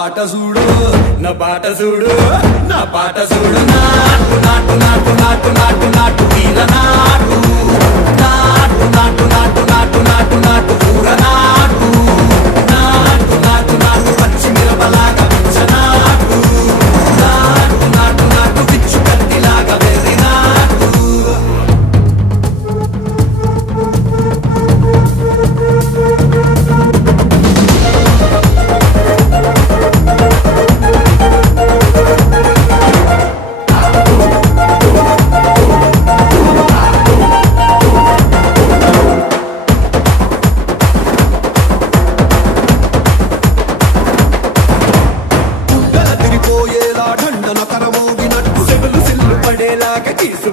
ఆట చూడు నా పాట చూడు నా పాట చూడు నాటు నాటు నాటు నాటు నాటు నాటు తీర నాటు నాటు నాటు నాటు నాటు నాటు నాటు కూర నాటు నాటు నాటు నాటు పచ్చి మిరపలాగా పిచ్చ నాటు నాటు నాటు నాటు పిచ్చు కత్తిలాగా వెర్రి నాటు ढंडन करमोगिनट्टु सेगलु सिल्लु पडेलागा तीसु